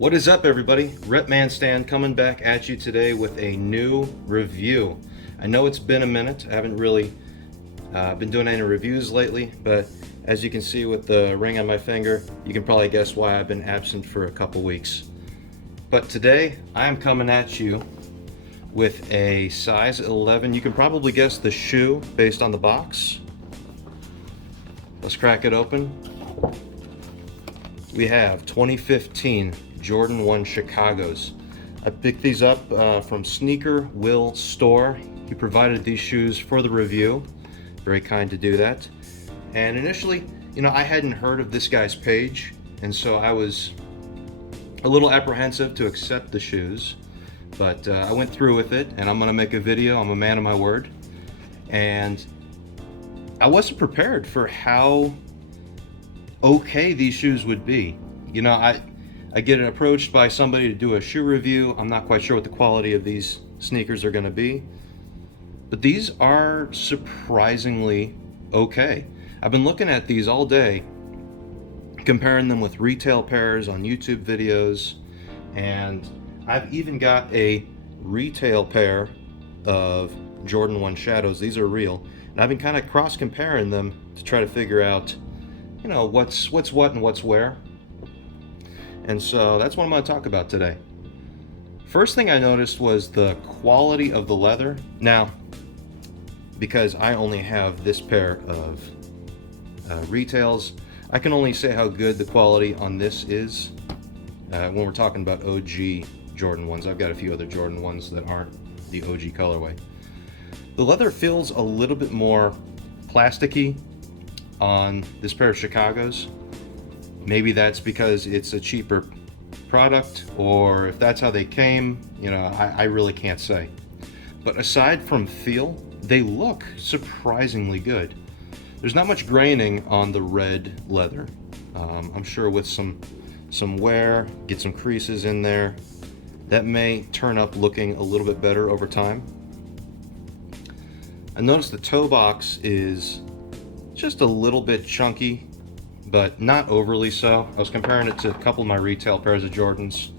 What is up, everybody? Ripman Stan coming back at you today with a new review. I know it's been a minute. I haven't really been doing any reviews lately, but as you can see with the ring on my finger, you can probably guess why I've been absent for a couple weeks. But today, I am coming at you with a size 11. You can probably guess the shoe based on the box. Let's crack it open. We have 2015 Jordan 1 Chicago's. I picked these up from SneakerWillStore. He provided these shoes for the review. Very kind to do that. And initially, I hadn't heard of this guy's page, and so I was a little apprehensive to accept the shoes. But I went through with it, and I'm gonna make a video. I'm a man of my word. And I wasn't prepared for how okay these shoes would be. I get approached by somebody to do a shoe review. I'm not quite sure what the quality of these sneakers are gonna be, but these are surprisingly okay. I've been looking at these all day, comparing them with retail pairs on YouTube videos, and I've even got a retail pair of Jordan 1 Shadows. These are real, and I've been kind of cross-comparing them to try to figure out, what's what and what's where. And so that's what I'm going to talk about today. First thing I noticed was the quality of the leather. Now, because I only have this pair of retails, I can only say how good the quality on this is when we're talking about OG Jordan 1s. I've got a few other Jordan 1s that aren't the OG colorway. The leather feels a little bit more plasticky on this pair of Chicago's. Maybe that's because it's a cheaper product, or if that's how they came, I really can't say. But aside from feel, they look surprisingly good. There's not much graining on the red leather. I'm sure with some wear, get some creases in there, that may turn up looking a little bit better over time. I noticed the toe box is just a little bit chunky, but not overly so. I was comparing it to a couple of my retail pairs of Jordans,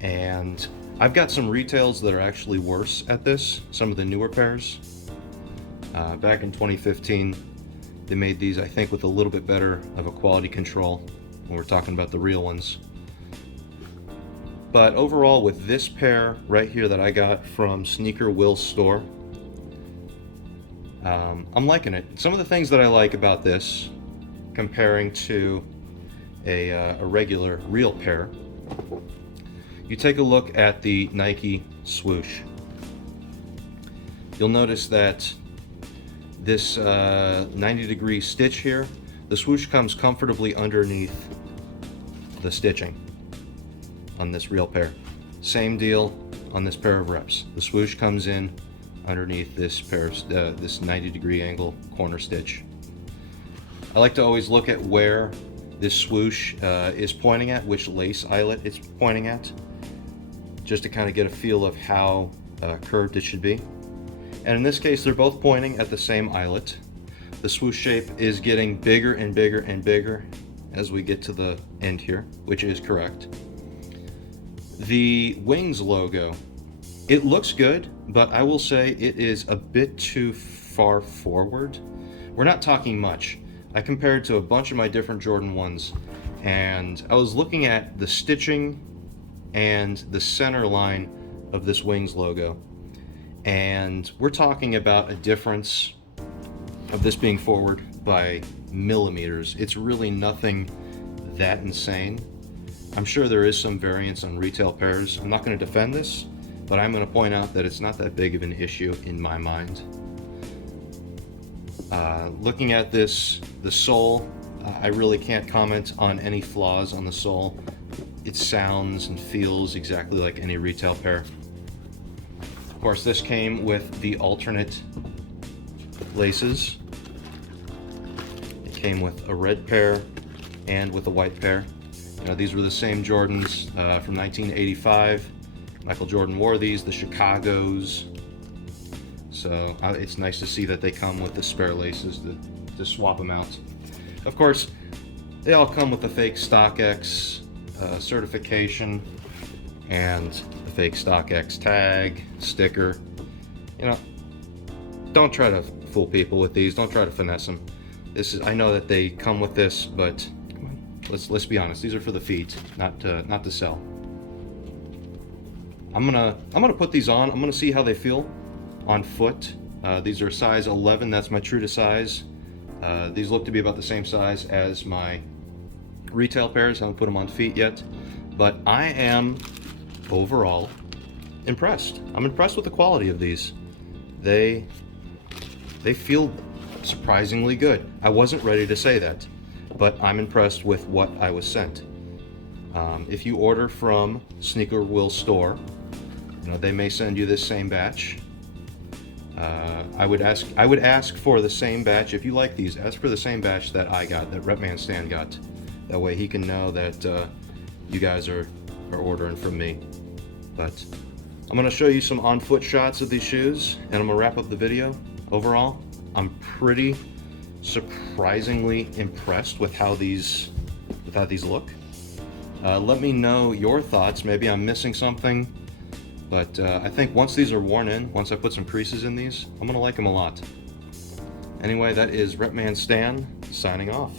and I've got some retails that are actually worse at this, some of the newer pairs. Back in 2015, they made these, I think, with a little bit better of a quality control when we're talking about the real ones. But overall, with this pair right here that I got from SneakerWillStore, I'm liking it. Some of the things that I like about this, comparing to a regular real pair, you take a look at the Nike swoosh. You'll notice that this 90-degree stitch here, the swoosh comes comfortably underneath the stitching on this real pair. Same deal on this pair of reps. The swoosh comes in underneath this pair of this 90-degree angle corner stitch. I like to always look at where this swoosh is pointing at, which lace eyelet it's pointing at, just to kind of get a feel of how curved it should be. And in this case, they're both pointing at the same eyelet. The swoosh shape is getting bigger and bigger and bigger as we get to the end here, which is correct. The wings logo, it looks good, but I will say it is a bit too far forward. We're not talking much. I compared to a bunch of my different Jordan 1s, and I was looking at the stitching and the center line of this wings logo, and we're talking about a difference of this being forward by millimeters. It's really nothing that insane. I'm sure there is some variance on retail pairs. I'm not going to defend this, but I'm going to point out that it's not that big of an issue in my mind. Looking at this, the sole, I really can't comment on any flaws on the sole. It sounds and feels exactly like any retail pair. Of course, this came with the alternate laces. It came with a red pair and with a white pair. These were the same Jordans from 1985. Michael Jordan wore these, the Chicago's. So it's nice to see that they come with the spare laces to swap them out. Of course, they all come with the fake StockX certification and the fake StockX tag, sticker. You know, don't try to fool people with these. Don't try to finesse them. I know that they come with this, but let's be honest. These are for the feet, not to sell. I'm gonna put these on. I'm gonna see how they feel on foot. These are size 11. That's my true to size. These look to be about the same size as my retail pairs. I haven't put them on feet yet, but I am overall impressed. I'm impressed with the quality of these. They feel surprisingly good. I wasn't ready to say that, but I'm impressed with what I was sent. If you order from SneakerWillStore, you know, they may send you this same batch. I would ask for the same batch. If you like these, ask for the same batch that I got, that Repman Stan got. That way he can know that you guys are ordering from me. But I'm gonna show you some on-foot shots of these shoes, and I'm gonna wrap up the video. Overall, I'm pretty surprisingly impressed with how these look. Let me know your thoughts. Maybe I'm missing something. But I think once these are worn in, once I put some creases in these, I'm gonna like them a lot. Anyway, that is Repman Stan signing off.